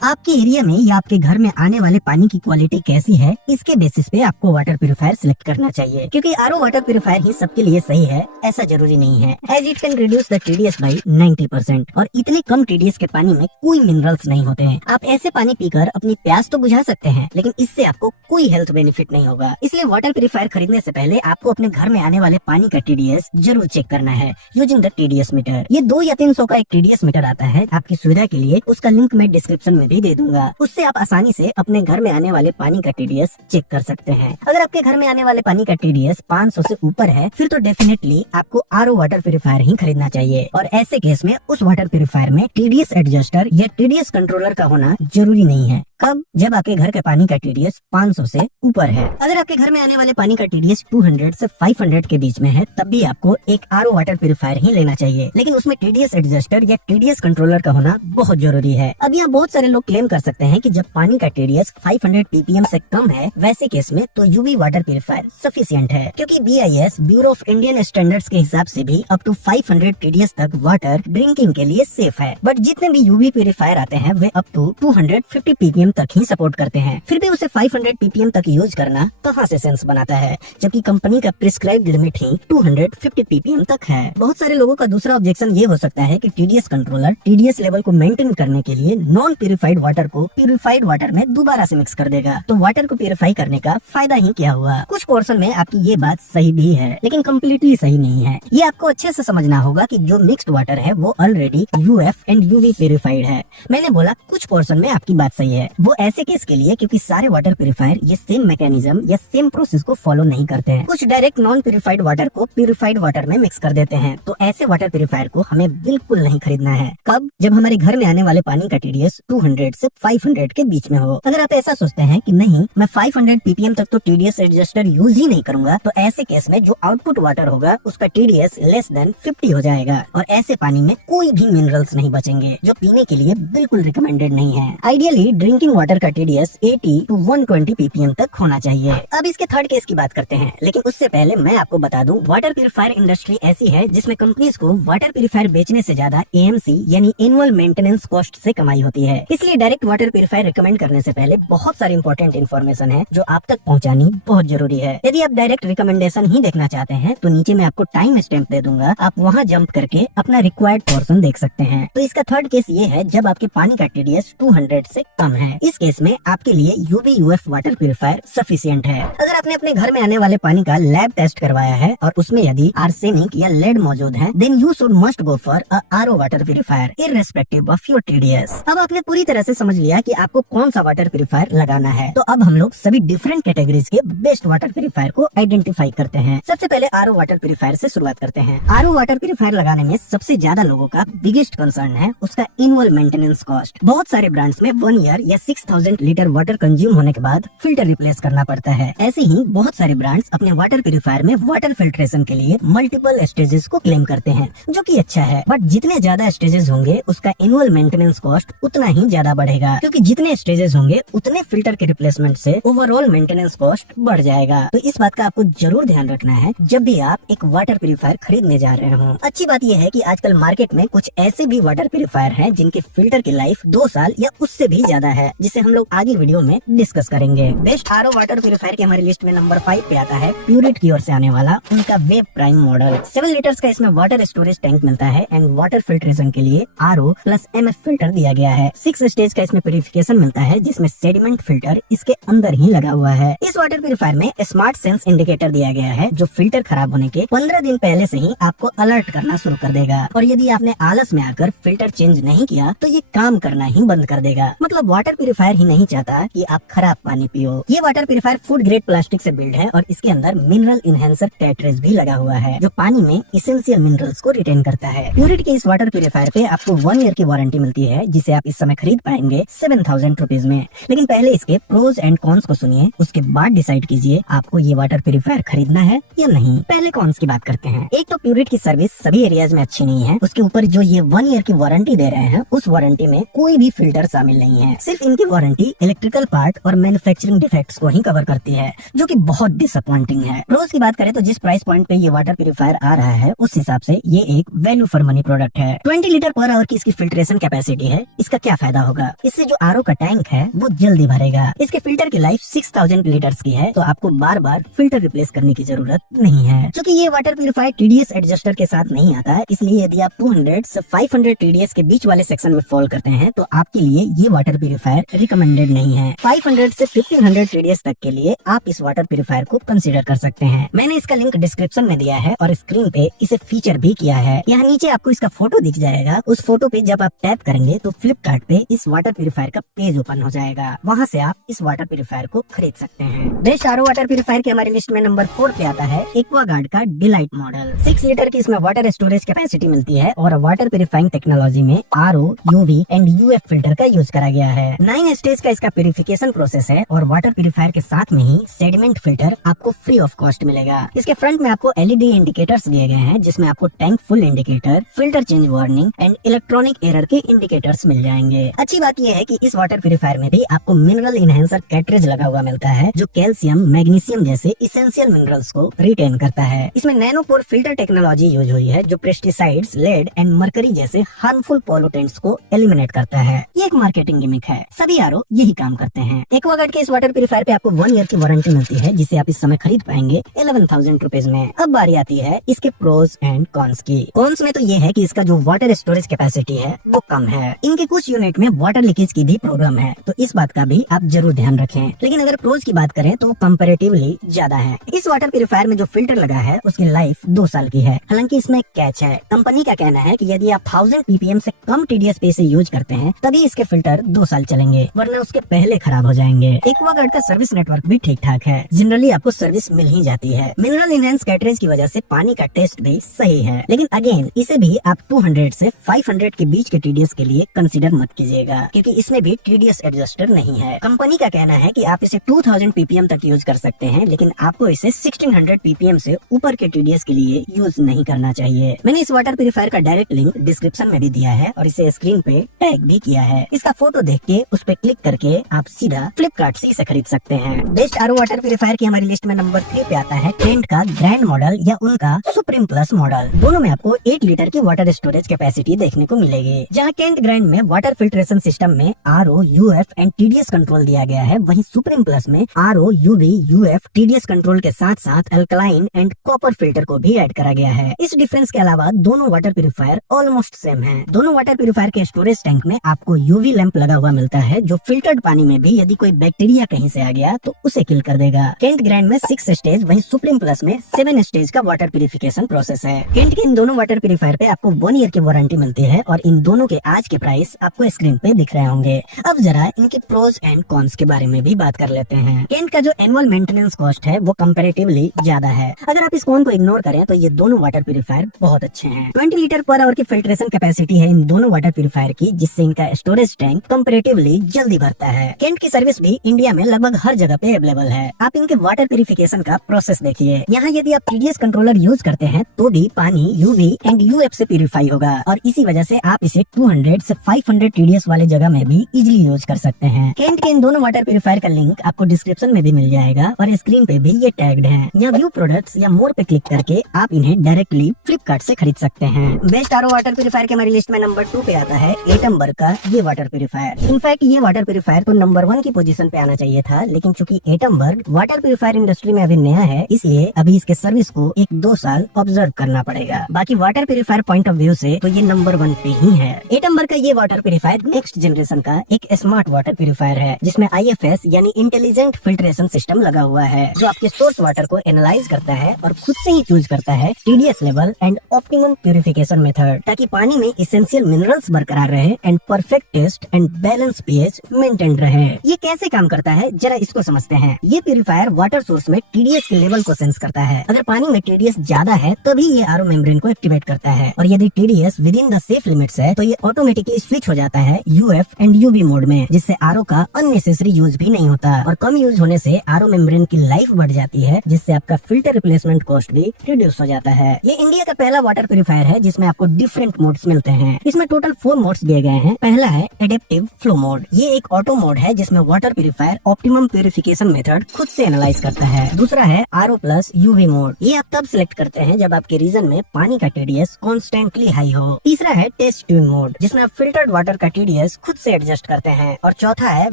आपके एरिया में या आपके घर में आने वाले पानी की क्वालिटी कैसी है, इसके बेसिस पे आपको वाटर प्यूरिफायर सिलेक्ट करना चाहिए, क्योंकि आरओ वाटर प्यूरिफायर ही सबके लिए सही है ऐसा जरूरी नहीं है, as it can reduce the TDS by 90%। और इतने कम टीडीएस के पानी में कोई मिनरल्स नहीं होते हैं। आप ऐसे पानी पीकर अपनी प्यास तो बुझा सकते हैं, लेकिन इससे आपको कोई हेल्थ बेनिफिट नहीं होगा। इसलिए वाटर प्यूरिफायर खरीदने से पहले आपको अपने घर में आने वाले पानी का टीडीएस जरूर चेक करना है यूजिंग द टीडीएस मीटर। ये 2 या 300 का एक टीडीएस मीटर आता है आपकी सुविधा के लिए, उसका लिंक मैं डिस्क्रिप्शन में भी दे दूंगा। उससे आप आसानी से अपने घर में आने वाले पानी का टीडीएस चेक कर सकते हैं। अगर आपके घर में आने वाले पानी का टीडीएस 500 से ऊपर है, फिर तो डेफिनेटली आपको आरओ वाटर प्यूरिफायर ही खरीदना चाहिए। और ऐसे केस में उस वाटर प्यूरिफायर में टीडीएस एडजस्टर या टीडीएस कंट्रोलर का होना जरूरी नहीं है। कब? जब आपके घर के पानी का टीडीएस 500 से ऊपर है। अगर आपके घर में आने वाले पानी का टीडीएस 200 से 500 के बीच में है, तब भी आपको एक आरओ वाटर प्यूरिफायर ही लेना चाहिए, लेकिन उसमें टीडीएस एडजस्टर या टीडीएस कंट्रोलर का होना बहुत जरूरी है। अब यहाँ बहुत सारे लोग क्लेम कर सकते हैं कि जब पानी का टीडीएस 500 ppm से कम है, वैसे केस में तो यूवी वाटर प्यूरिफायर सफिशिएंट है, क्योंकि BIS bureau of Indian standards के हिसाब से भी अप टू 500 टीडीएस तक वाटर ड्रिंकिंग के लिए सेफ है। बट जितने भी यूवी प्यूरिफायर आते हैं वे अप टू 250 ppm तक ही सपोर्ट करते हैं। फिर भी उसे 500 ppm तक यूज करना कहाँ से सेंस बनाता है, जबकि कंपनी का प्रिस्क्राइब्ड लिमिट ही 250 ppm तक है। बहुत सारे लोगों का दूसरा ऑब्जेक्शन ये हो सकता है कि टीडीएस कंट्रोलर टीडीएस लेवल को मेंटेन करने के लिए नॉन प्यूरिफाइड वाटर को प्यूरिफाइड वाटर में दोबारा से मिक्स कर देगा, तो वाटर को प्यूरिफाई करने का फायदा ही क्या हुआ। कुछ पोर्शन में आपकी ये बात सही भी है, लेकिन कम्प्लीटली सही नहीं है। ये आपको अच्छे से समझना होगा कि जो मिक्स्ड वाटर है वो already UF and UV purified है। मैंने बोला कुछ पोर्शन में आपकी बात सही है, वो ऐसे केस के लिए क्योंकि सारे वाटर प्यूरिफायर ये सेम मैकेनिज्म या सेम प्रोसेस को फॉलो नहीं करते हैं। कुछ डायरेक्ट नॉन प्यूरिफाइड वाटर को प्यूरिफाइड वाटर में मिक्स कर देते हैं, तो ऐसे वाटर प्यूरिफायर को हमें बिल्कुल नहीं खरीदना है। कब? जब हमारे घर में आने वाले पानी का टीडीएस 200 से 500 के बीच में हो। अगर आप ऐसा सोचते हैं कि नहीं मैं 500 ppm तक तो टीडीएस एडजस्टर यूज ही नहीं करूंगा, तो ऐसे केस में जो आउटपुट वाटर होगा उसका टीडीएस लेस देन 50 हो जाएगा, और ऐसे पानी में कोई भी मिनरल्स नहीं बचेंगे, जो पीने के लिए बिल्कुल रिकमेंडेड नहीं है। आइडियली ड्रिंकिंग वाटर का टीडीएस 80 to 120 ppm तक होना चाहिए। अब इसके थर्ड केस की बात करते हैं, लेकिन उससे पहले मैं आपको बता दूं, वाटर प्यूरिफायर इंडस्ट्री ऐसी है जिसमें कंपनीज को वाटर प्यूरिफायर बेचने से ज्यादा AMC यानी एनुअल मेंटेनेंस कॉस्ट से कमाई होती है। इसलिए डायरेक्ट वाटर प्यूरिफायर रिकमेंड करने से पहले बहुत सारी इंपॉर्टेंट इन्फॉर्मेशन है जो आप तक पहुंचानी बहुत जरूरी है। यदि आप डायरेक्ट रिकमेंडेशन ही देखना चाहते हैं तो नीचे मैं आपको टाइम स्टैम्प दे दूंगा, आप वहाँ जंप करके अपना रिक्वायर्ड पोर्शन देख सकते हैं। तो इसका थर्ड केस ये है जब आपके पानी का टीडीएस 200 से कम है। इस केस में आपके लिए UV UF water purifier sufficient है। अगर आपने अपने घर में आने वाले पानी का लैब टेस्ट करवाया है और उसमें यदि आर्सेनिक या लेड मौजूद है, then you should must go for a RO water purifier irrespective of your TDS. अब आपने पूरी तरह से समझ लिया कि आपको कौन सा वाटर प्यूरिफायर लगाना है, तो अब हम लोग सभी डिफरेंट कैटेगरीज के बेस्ट वाटर प्यूरिफायर को आइडेंटिफाई करते हैं। सबसे पहले आरओ वाटर प्यूरिफायर से शुरुआत करते हैं। आरओ वाटर प्यूरिफायर लगाने में सबसे ज्यादा लोगों का बिगेस्ट कंसर्न है उसका एनुअल मेंटेनेंस कॉस्ट। बहुत सारे ब्रांड्स में 1 ईयर या 6000 लीटर वाटर कंज्यूम होने के बाद फिल्टर रिप्लेस करना पड़ता है। ऐसे ही बहुत सारे ब्रांड्स अपने वाटर प्यूरिफायर में वाटर फिल्ट्रेशन के लिए मल्टीपल स्टेजेस को क्लेम करते हैं, जो कि अच्छा है, बट जितने ज्यादा स्टेजेस होंगे उसका एनुअल मेंटेनेंस कॉस्ट उतना ही ज्यादा बढ़ेगा, क्योंकि जितने स्टेजेस होंगे उतने फिल्टर के रिप्लेसमेंट से ओवरऑल मेंटेनेंस कॉस्ट बढ़ जाएगा। तो इस बात का आपको जरूर ध्यान रखना है जब भी आप एक वाटर प्यूरिफायर खरीदने जा रहे हो। अच्छी बात यह है कि आजकल मार्केट में कुछ ऐसे भी वाटर प्यूरिफायर हैं जिनके फिल्टर की लाइफ 2 साल या उससे भी ज्यादा है, जिसे हम लोग आगे वीडियो में डिस्कस करेंगे। बेस्ट आरओ वाटर प्यूरिफायर की हमारी लिस्ट में नंबर 5 पे आता है प्यूरिट की ओर से आने वाला उनका वेब प्राइम मॉडल। 7 लीटर्स का इसमें वाटर स्टोरेज टैंक मिलता है एंड वाटर फिल्ट्रेशन के लिए RO प्लस MF फिल्टर दिया गया है। 6 स्टेज का इसमें प्यूरिफिकेशन मिलता है, जिसमें सेडिमेंट फिल्टर इसके अंदर ही लगा हुआ है। इस वाटर प्यूरिफायर में स्मार्ट सेंस इंडिकेटर दिया गया है, जो फिल्टर खराब होने के 15 दिन पहले से ही आपको अलर्ट करना शुरू कर देगा, और यदि आपने आलस में आकर फिल्टर चेंज नहीं किया तो ये काम करना ही बंद कर देगा। मतलब वाटर प्यूरिफायर ही नहीं चाहता कि आप खराब पानी पियो। ये water purifier food grade plastic से बिल्ड है और इसके अंदर मिनरल इनहेंसर टेट्रेज भी लगा हुआ है, जो पानी में इसेंशियल मिनरल्स को रिटेन करता है। प्यूरिट के इस वाटर प्यूरिफायर पे आपको 1 ईयर की वारंटी मिलती है, जिसे आप इस समय खरीद पाएंगे 7000 रुपीज में। लेकिन पहले इसके प्रोज एंड कॉन्स को सुनिए, उसके बाद डिसाइड कीजिए आपको ये वाटर प्यूरिफायर खरीदना है या नहीं। पहले कॉन्स की बात करते हैं। एक तो प्यूरिट की सर्विस सभी एरियाज में अच्छी नहीं है। उसके ऊपर जो ये 1 ईयर की वारंटी दे रहे हैं, उस वारंटी में कोई भी फिल्टर शामिल नहीं है। सिर्फ इनकी वारंटी इलेक्ट्रिकल पार्ट और मैन्युफैक्चरिंग डिफेक्ट्स को ही कवर करती है, जो कि बहुत डिसअपॉइंटिंग है। प्रोज की बात करें तो जिस प्राइस पॉइंट पे ये वाटर प्यूरिफायर आ रहा है उस हिसाब से ये एक वैल्यू फॉर मनी प्रोडक्ट है। 20 लीटर पर आवर की इसकी फिल्ट्रेशन कैपेसिटी है। इसका क्या फायदा होगा? इससे जो आरओ का टैंक है वो जल्दी भरेगा। इसके फिल्टर की लाइफ 6000 लीटर्स की है, तो आपको बार बार फिल्टर रिप्लेस करने की जरूरत नहीं है। क्योंकि ये वाटर प्यूरिफायर टीडीएस एडजस्टर के साथ नहीं आता है, इसलिए यदि आप 200 से 500 टीडीएस के बीच वाले सेक्शन में फॉल करते हैं तो आपके लिए ये वाटर प्यूरिफायर रिकमेंडेड नहीं है। 500 से 1500 टीडीएस तक के लिए आप इस वाटर प्यूरिफायर को कंसीडर कर सकते हैं। मैंने इसका लिंक डिस्क्रिप्शन में दिया है और स्क्रीन पे इसे फीचर भी किया है। यहाँ नीचे आपको इसका फोटो दिख जाएगा। उस फोटो पे जब आप टैप करेंगे तो फ्लिपकार्ट पे इस वाटर प्यूरिफायर का पेज ओपन हो जाएगा। वहाँ से आप इस वाटर प्यूरिफायर को खरीद सकते हैं। बेस्ट आरओ वाटर प्यूरिफायर की हमारी लिस्ट में नंबर 4 पे आता है एक्वागार्ड का डिलाइट मॉडल। 6 लीटर की इसमें वाटर स्टोरेज कैपेसिटी मिलती है और वाटर प्यूरिफाइंग टेक्नोलॉजी में RO, UV and UF filter का यूज करा गया है। 9 स्टेज का इसका प्यूरिफिकेशन प्रोसेस है और वाटर प्यूरिफायर के साथ में ही सेडिमेंट फिल्टर आपको फ्री ऑफ कॉस्ट मिलेगा। इसके फ्रंट में आपको एलईडी इंडिकेटर्स दिए गए हैं, जिसमें आपको tank full indicator, filter change warning and electronic error के इंडिकेटर्स मिल जाएंगे। अच्छी बात यह है कि इस वाटर प्यूरिफायर में भी आपको मिनरल इनहेंसर कैटरेज लगा हुआ मिलता है, जो कैल्शियम, मैग्नीशियम जैसे इसेंशियल मिनरल्स को रिटेन करता है। इसमें नैनोपोर फिल्टर टेक्नोलॉजी यूज हुई है, जो पेस्टिसाइड्स, लेड एंड मरकरी जैसे हार्मफुल पॉल्यूटेंट्स को एलिमिनेट करता है। ये एक मार्केटिंग गिमिक है, सभी आरओ यही काम करते हैं। एक्वागार्ड के इस वाटर प्यूरिफायर पे आपको 1 ईयर की वारंटी मिलती है, जिसे आप इस समय खरीद पाएंगे 11,000 रुपीज में। अब बारी आती है इसके प्रोज एंड कॉन्स की। कॉन्स में तो ये है कि इसका जो वाटर स्टोरेज कैपेसिटी है वो कम है। इनके कुछ यूनिट में वाटर लीकेज की भी प्रॉब्लम है, तो इस बात का भी आप जरूर ध्यान रखें। लेकिन अगर प्रोज की बात करें तो कंपैरेटिवली ज्यादा है। इस वाटर प्यूरिफायर में जो फिल्टर लगा है उसकी लाइफ 2 साल की है। हालांकि इसमें कैच है, कंपनी का कहना है कि यदि आप 1000 ppm से कम टीडीएस पे से यूज करते हैं तभी इसके फिल्टर 2 साल चलेंगे, वरना उसके पहले खराब हो जाएंगे। एक्वागार्ड का सर्विस नेटवर्क भी ठीक ठाक है, जनरली आपको सर्विस मिल ही जाती है। मिनरल इनहेंस कैटरेज की वजह से पानी का टेस्ट भी सही है, लेकिन अगेन इसे भी आप 200 से 500 के बीच के टीडीएस के लिए कंसीडर मत कीजिएगा, क्योंकि इसमें भी टीडीएस एडजस्टर नहीं है। कंपनी का कहना है कि आप इसे 2000 ppm तक यूज कर सकते हैं, लेकिन आपको इसे 1600 ppm से ऊपर के टीडीएस के लिए यूज नहीं करना चाहिए। मैंने इस वाटर प्यूरिफायर का डायरेक्ट लिंक डिस्क्रिप्शन में भी दिया है और इसे स्क्रीन पे टैग भी किया है। इसका फोटो देख के उस पे क्लिक करके आप सीधा फ्लिपकार्ट से इसे खरीद सकते हैं। बेस्ट आरओ वाटर प्यूरिफायर की हमारी लिस्ट में नंबर 3 पे आता है केंट का ग्रैंड मॉडल या उनका सुप्रीम प्लस मॉडल। दोनों में आपको 8 लीटर की वाटर स्टोरेज कैपेसिटी देखने को मिलेगी। जहाँ केंट ग्रैंड में वाटर फिल्ट्रेशन सिस्टम में RO, UF and TDS control दिया गया है, वहीं सुप्रीम प्लस में RO, UV, UF, TDS control के साथ साथ अल्कलाइन एंड कॉपर फिल्टर को भी ऐड करा गया है। इस डिफरेंस के अलावा दोनों वाटर प्यूरिफायर ऑलमोस्ट सेम है। दोनों वाटर प्यूरिफायर के स्टोरेज टैंक में आपको यूवी लैंप लगा हुआ मिलता है, जो फिल्टर्ड पानी में भी यदि कोई बैक्टीरिया कहीं से आ गया तो उसे किल कर देगा। केंट ग्रैंड में 6 स्टेज, वहीं सुप्रीम प्लस में 7 स्टेज का वाटर प्यूरिफिकेशन प्रोसेस है। केंट के इन दोनों वाटर प्यूरिफायर पे आपको 1 ईयर की वारंटी मिलती है और इन दोनों के आज के प्राइस आपको स्क्रीन पे दिख रहे होंगे। अब जरा इनके प्रोज एंड कॉन्स के बारे में भी बात कर लेते हैं। केंट का जो एनुअल मेंटेनेंस कॉस्ट है वो कंपैरेटिवली ज्यादा है। अगर आप इस कॉन को इग्नोर करें तो ये दोनों वाटर प्यूरिफायर बहुत अच्छे हैं। 20 लीटर पर आवर की फिल्ट्रेशन कैपेसिटी है इन दोनों वाटर प्यूरिफायर की, जिससे इनका स्टोरेज टैंक कंपैरेटिवली जल्दी भरता है। केंट की सर्विस भी इंडिया में लगभग हर जगह पे अवेलेबल है। आप इनके वाटर प्यूरिफिकेशन का प्रोसेस देखिए। यहाँ यदि आप टीडीएस कंट्रोलर यूज करते हैं तो भी पानी यूवी एंड यूएफ से प्यूरिफाई होगा और इसी वजह से आप इसे 200 से 500 टीडीएस वाले जगह में भी इजीली यूज कर सकते हैं। केंट के इन दोनों वाटर प्यूरिफायर का लिंक आपको डिस्क्रिप्शन में भी मिल जाएगा और स्क्रीन पे भी ये टैग्ड है। यहाँ व्यू प्रोडक्ट्स या मोर पे क्लिक करके आप इन्हें डायरेक्टली फ्लिपकार्ट से खरीद सकते हैं। बेस्ट आरओ वाटर प्यूरिफायर की हमारी लिस्ट में नंबर 2 पे आता है एटमबर्ग का ये वाटर प्यूरिफायर। इनफैक्ट ये वाटर प्यूरिफायर तो नंबर 1 की पोजीशन पे आना चाहिए था, लेकिन चूंकि एटमबर्ग वाटर प्यूरिफायर इंडस्ट्री में अभी नया है, इसलिए अभी इसके सर्विस को 1-2 साल ऑब्जर्व करना पड़ेगा। बाकी water purifier point of view से तो ये नंबर 1 पे ही है। एटमबर्ग का ये वाटर प्यूरिफायर नेक्स्ट जनरेशन का एक स्मार्ट वाटर प्यूरिफायर है, जिसमें IFS यानी इंटेलिजेंट फिल्ट्रेशन सिस्टम लगा हुआ है, जो आपके सोर्स वाटर को एनालाइज करता है और खुद से ही चूज करता है TDS level and optimum purification method, ताकि पानी में इसेंशियल मिनरल्स बरकरार रहे and perfect taste and balance pH maintain रहे। ये कैसे काम करता है जरा इसको समझते हैं। ये प्यूरिफायर वाटर सोर्स में टीडीएस के लेवल को सेंस करता है। अगर पानी में टीडीएस ज्यादा है तभी ये आरओ मेम्ब्रेन को एक्टिवेट करता है, और यदि TDS with in the safe limits है तो ये ऑटोमेटिकली स्विच हो जाता है यूएफ एंड यूवी मोड में, जिससे आरओ का अननेसेसरी यूज भी नहीं होता और कम यूज होने से आरओ मेम्ब्रेन की लाइफ बढ़ जाती है, जिससे आपका फिल्टर रिप्लेसमेंट कॉस्ट भी रिड्यूस हो जाता है। ये इंडिया का पहला वाटर प्यूरिफायर है जिसमें आपको डिफरेंट मोड्स मिलते हैं। इसमें टोटल 4 मोड्स दिए गए हैं। पहला है एडेप्टिव फ्लो मोड। मोड। ये एक ऑटो मोड है जिसमें water purifier optimum purification method खुद से एनालाइज करता है। दूसरा है RO प्लस UV मोड। ये आप तब सिलेक्ट करते हैं जब आपके रीजन में पानी का TDS कॉन्स्टेंटली हाई हो। तीसरा है टेस्ट ट्यून मोड, जिसमें आप फिल्टर्ड वाटर का TDS खुद से एडजस्ट करते हैं। और चौथा है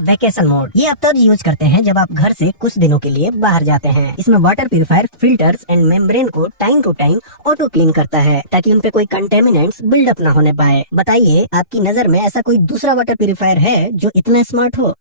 वेकेशन मोड। ये आप तब यूज करते हैं जब आप घर से कुछ दिनों के लिए बाहर जाते हैं। इसमें water purifier filters and membrane को time to time auto clean करता है ताकि उन पे कोई कंटेमिनेंट्स बिल्डअप ना होने पाए। बताइए, आपकी नजर में ऐसा कोई दूसरा वाटर प्यूरिफायर है जो इतना स्मार्ट हो?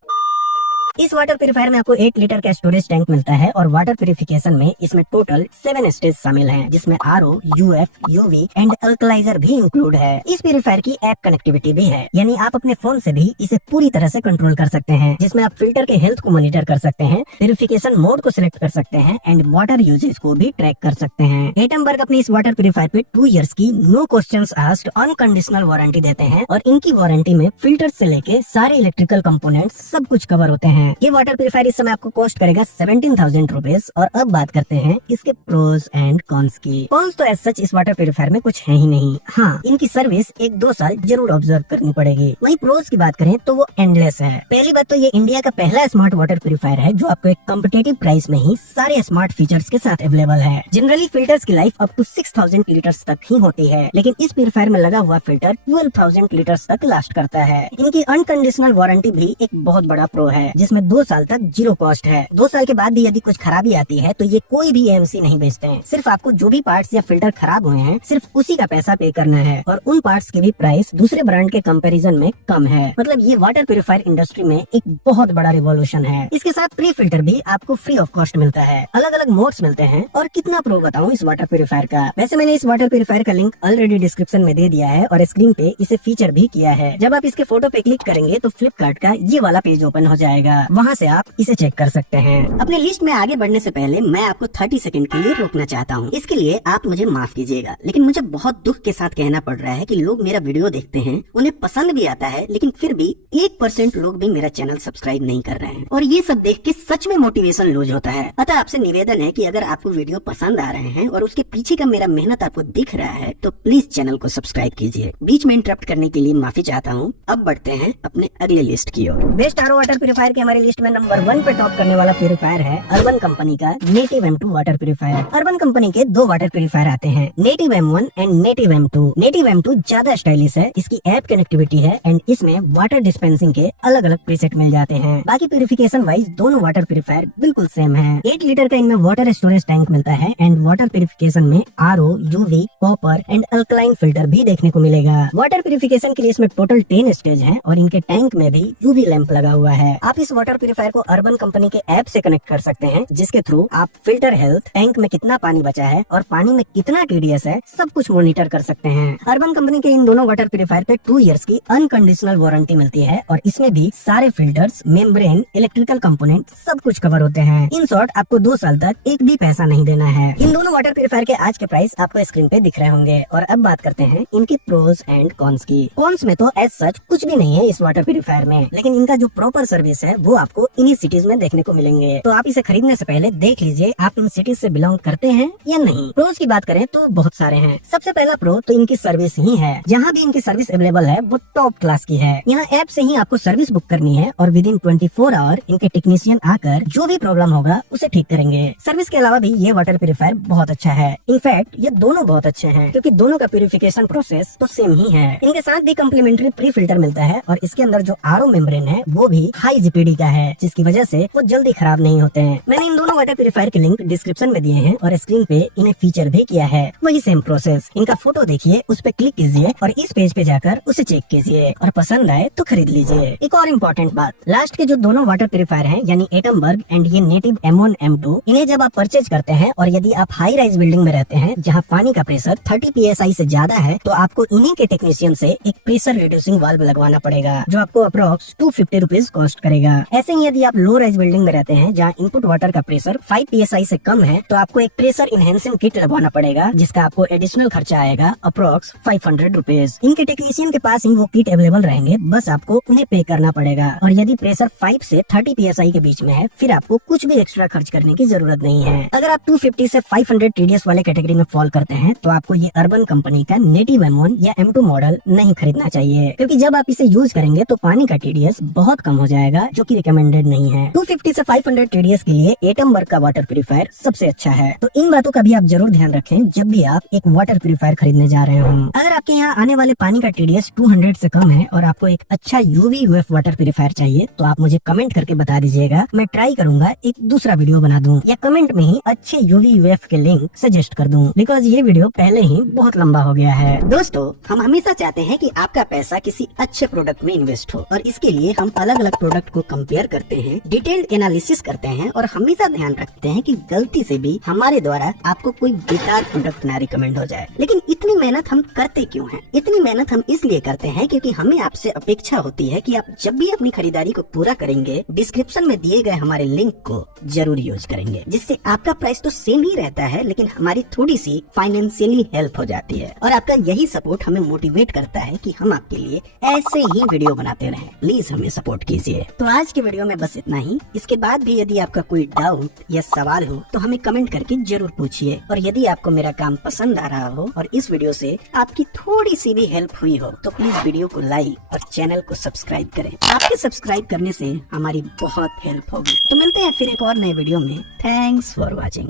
इस वाटर प्यूरिफायर में आपको 8 लीटर का स्टोरेज टैंक मिलता है और वाटर प्यूरिफिकेशन में इसमें टोटल 7 स्टेज शामिल हैं, जिसमें RO, UF, UV एंड अल्कलाइजर भी इंक्लूड है। इस प्यूरिफायर की ऐप कनेक्टिविटी भी है, यानी आप अपने फोन से भी इसे पूरी तरह से कंट्रोल कर सकते हैं, जिसमें आप फिल्टर के हेल्थ को मॉनिटर कर सकते हैं, प्यूरिफिकेशन मोड को सिलेक्ट कर सकते हैं एंड वाटर यूजेज को भी ट्रैक कर सकते हैं। एटमबर्ग अपनी इस वाटर प्यूरिफायर पे 2 इयर्स की no questions asked unconditional warranty देते हैं और इनकी वारंटी में फिल्टर से लेके सारे इलेक्ट्रिकल कंपोनेंट्स सब कुछ कवर होते हैं। ये वाटर प्यूरिफायर इस समय आपको कॉस्ट करेगा 17,000 रुपीज। और अब बात करते हैं इसके प्रोज एंड कॉन्स की। कॉन्स तो एज सच इस वाटर प्यूरिफायर में कुछ है ही नहीं। हाँ, इनकी सर्विस 1-2 साल जरूर ऑब्जर्व करनी पड़ेगी। वहीं प्रोज की बात करें तो वो एंडलेस है। पहली बात तो ये इंडिया का पहला स्मार्ट वाटर प्यूरिफायर है जो आपको एक कम्पिटेटिव प्राइस में ही सारे स्मार्ट फीचर्स के साथ अवेलेबल है। जनरली फिल्टर्स की लाइफ अप टू 6,000 लीटर्स तक ही होती है, लेकिन इस प्यूरिफायर में लगा हुआ फिल्टर 12,000 लीटर्स तक लास्ट करता है। इनकी अनकंडीशनल वारंटी भी एक बहुत बड़ा प्रो है, जिसमें 2 साल तक जीरो कॉस्ट है। 2 साल के बाद भी यदि कुछ खराबी आती है तो ये कोई भी AMC नहीं बेचते हैं। सिर्फ आपको जो भी पार्ट्स या फिल्टर खराब हुए हैं सिर्फ उसी का पैसा पे करना है और उन पार्ट्स की भी प्राइस दूसरे ब्रांड के कंपैरिजन में कम है। मतलब ये वाटर प्यूरिफायर इंडस्ट्री में एक बहुत बड़ा रिवॉल्यूशन है। इसके साथ प्री फिल्टर भी आपको फ्री ऑफ कॉस्ट मिलता है। अलग अलग मोड्स मिलते हैं। और कितना प्रो बताऊं इस वाटर प्यूरिफायर का। वैसे मैंने इस वाटर प्यूरिफायर का लिंक ऑलरेडी डिस्क्रिप्शन में दे दिया है और स्क्रीन पे इसे फीचर भी किया है। जब आप इसके फोटो पे क्लिक करेंगे तो फ्लिपकार्ट का ये वाला पेज ओपन हो जाएगा, वहाँ से आप इसे चेक कर सकते हैं। अपने लिस्ट में आगे बढ़ने से पहले मैं आपको 30 सेकंड के लिए रोकना चाहता हूँ। इसके लिए आप मुझे माफ कीजिएगा, लेकिन मुझे बहुत दुख के साथ कहना पड़ रहा है कि लोग मेरा वीडियो देखते हैं, उन्हें पसंद भी आता है, लेकिन फिर भी 1% लोग भी मेरा चैनल सब्सक्राइब नहीं कर रहे हैं और ये सब देख के सच में मोटिवेशन लूज होता है। अतः आपसे निवेदन है कि अगर आपको वीडियो पसंद आ रहे हैं और उसके पीछे का मेरा मेहनत आपको दिख रहा है तो प्लीज चैनल को सब्सक्राइब कीजिए। बीच में इंटरप्ट करने के लिए माफी चाहता हूँ। अब बढ़ते हैं अपने अगले लिस्ट की ओर। बेस्ट RO वाटर प्यूरिफायर की हमारी लिस्ट में नंबर 1 पे टॉप करने वाला प्यूरिफायर है अर्बन कंपनी का native M2 water purifier. Urban company के 2 वाटर प्यूरिफायर आते हैं, native M1 and native M2। Native M2 ज्यादा स्टाइलिश है, इसकी ऐप कनेक्टिविटी है एंड इसमें वाटर डिस्पेंसिंग के अलग अलग प्रीसेट मिल जाते हैं। बाकी प्यूरिफिकेशन वाइज दोनों वाटर प्यूरिफायर बिल्कुल सेम है। 8 लीटर का इनमें वाटर स्टोरेज टैंक मिलता है एंड वाटर प्यूरिफिकेशन में RO, UV, copper and alkaline filter भी देखने को मिलेगा। वाटर प्यूरिफिकेशन के लिए इसमें टोटल 10 स्टेज है और इनके टैंक में भी UV लैंप लगा हुआ है। आप इस वाटर प्यूरिफायर को अर्बन कंपनी के ऐप से कनेक्ट कर सकते हैं, जिसके थ्रू आप फिल्टर हेल्थ, टैंक में कितना पानी बचा है और पानी में कितना TDS है सब कुछ मॉनिटर कर सकते हैं। अर्बन कंपनी के इन दोनों वाटर प्यूरिफायर पे 2 इयर्स की अनकंडीशनल वारंटी मिलती है और इसमें भी सारे फिल्टर्स, मेम्ब्रेन, इलेक्ट्रिकल कंपोनेंट सब कुछ कवर होते हैं। इन शॉर्ट आपको 2 साल तक एक भी पैसा नहीं देना है। इन दोनों वाटर प्यूरिफायर के आज के प्राइस आपको स्क्रीन पे दिख रहे होंगे। और अब बात करते हैं इनके प्रोज एंड कॉन्स की। कॉन्स में तो एज सच कुछ भी नहीं है इस वाटर प्यूरिफायर में, लेकिन इनका जो प्रॉपर सर्विस है वो आपको इन्हीं सिटीज में देखने को मिलेंगे। तो आप इसे खरीदने से पहले देख लीजिए आप इन सिटीज से बिलोंग करते हैं या नहीं। प्रोज की बात करें तो बहुत सारे हैं। सबसे पहला प्रो तो इनकी सर्विस ही है। जहाँ भी इनकी सर्विस अवेलेबल है वो टॉप क्लास की है। यहाँ ऐप से ही आपको सर्विस बुक करनी है और विद इन 24 आवर इनके टेक्नीशियन आकर जो भी प्रॉब्लम होगा उसे ठीक करेंगे। सर्विस के अलावा भी ये वाटर प्यूरिफायर बहुत अच्छा है। इनफैक्ट ये दोनों बहुत अच्छे हैं क्योंकि दोनों का प्यूरिफिकेशन प्रोसेस तो सेम ही है। इनके साथ भी कम्प्लीमेंट्री प्री फिल्टर मिलता है और इसके अंदर जो RO मेम्ब्रेन है वो भी हाई GPD का है, जिसकी वजह से वो जल्दी खराब नहीं होते हैं। मैंने इन दोनों वाटर प्यूरिफायर के लिंक डिस्क्रिप्शन में दिए हैं और स्क्रीन पे इन्हें फीचर भी किया है। वही सेम प्रोसेस। इनका फोटो देखिए, उस पे क्लिक कीजिए और इस पेज पे जाकर उसे चेक कीजिए और पसंद आए तो खरीद लीजिए। एक और इम्पोर्टेंट बात, लास्ट के जो दोनों वाटर प्यूरिफायर हैं यानी एटमबर्ग एंड ये नेटिव M1 M2, इन्हें जब आप परचेज करते हैं और यदि आप हाई राइज बिल्डिंग में रहते हैं जहाँ पानी का प्रेशर 30 PSI से ज्यादा है तो आपको इन्हीं के टेक्नीशियन से एक प्रेशर रिड्यूसिंग वाल्व लगवाना पड़ेगा जो आपको अप्रोक्स 250 रुपीज कॉस्ट करेगा। ऐसे ही यदि आप लो राइज बिल्डिंग में रहते हैं जहाँ इनपुट वाटर का प्रेशर 5 psi से कम है, तो आपको एक प्रेशर इनहेंसिंग किट लगवाना पड़ेगा, जिसका आपको एडिशनल खर्चा आएगा अप्रोक्स 500 रुपीज। इनके टेक्नीशियन के पास ही वो किट अवेलेबल रहेंगे, बस आपको उन्हें पे करना पड़ेगा। और यदि प्रेशर 5 से 30 psi के बीच में है, फिर आपको कुछ भी एक्स्ट्रा खर्च करने की जरूरत नहीं है। अगर आप 250 से 500 TDS वाले कैटेगरी में फॉल करते हैं, तो आपको ये अर्बन कंपनी का नेटिव M1 या M2 मॉडल नहीं खरीदना चाहिए, क्योंकि जब आप इसे यूज करेंगे तो पानी का TDS बहुत कम हो जाएगा, जो कि रिकमेंडेड नहीं है। 250 से 500 TDS के लिए एटम वर्क का वाटर प्यूरिफायर सबसे अच्छा है। तो इन बातों का भी आप जरूर ध्यान रखें जब भी आप एक वाटर प्यूरिफायर खरीदने जा रहे हो। अगर आपके यहाँ आने वाले पानी का TDS 200 से कम है और आपको एक अच्छा UV UF वाटर प्यूरिफायर चाहिए, तो आप मुझे कमेंट करके बता दीजिएगा। मैं ट्राई करूंगा एक दूसरा वीडियो बना दूं या कमेंट में ही अच्छे UV UF के लिंक सजेस्ट कर दूं, बिकॉज ये वीडियो पहले ही बहुत लंबा हो गया है। दोस्तों, हम हमेशा चाहते हैं कि आपका पैसा किसी अच्छे प्रोडक्ट में इन्वेस्ट हो, और इसके लिए हम अलग अलग प्रोडक्ट को कंपेयर करते हैं, डिटेल्ड एनालिसिस करते हैं, और हमेशा ध्यान रखते हैं कि गलती से भी हमारे द्वारा आपको कोई बेकार प्रोडक्ट ना रिकमेंड हो जाए। लेकिन इतनी मेहनत हम करते क्यों हैं? इतनी मेहनत हम इसलिए करते हैं क्योंकि हमें आपसे अपेक्षा होती है कि आप जब भी अपनी खरीदारी को पूरा करेंगे, डिस्क्रिप्शन में दिए गए हमारे लिंक को जरूर यूज करेंगे, जिससे आपका प्राइस तो सेम ही रहता है, लेकिन हमारी थोड़ी सी फाइनेंशियली हेल्प हो जाती है। और आपका यही सपोर्ट हमें मोटिवेट करता है कि हम आपके लिए ऐसे ही वीडियो बनाते रहें। प्लीज हमें सपोर्ट कीजिए। तो आज के वीडियो में बस इतना ही। इसके बाद भी यदि आपका कोई डाउट या सवाल हो तो हमें कमेंट करके जरूर पूछिए। और यदि आपको मेरा काम पसंद आ रहा हो और इस वीडियो से आपकी थोड़ी सी भी हेल्प हुई हो, तो प्लीज वीडियो को लाइक और चैनल को सब्सक्राइब करें। आपके सब्सक्राइब करने से हमारी बहुत हेल्प होगी। तो मिलते हैं फिर एक और नए वीडियो में। Thanks for watching.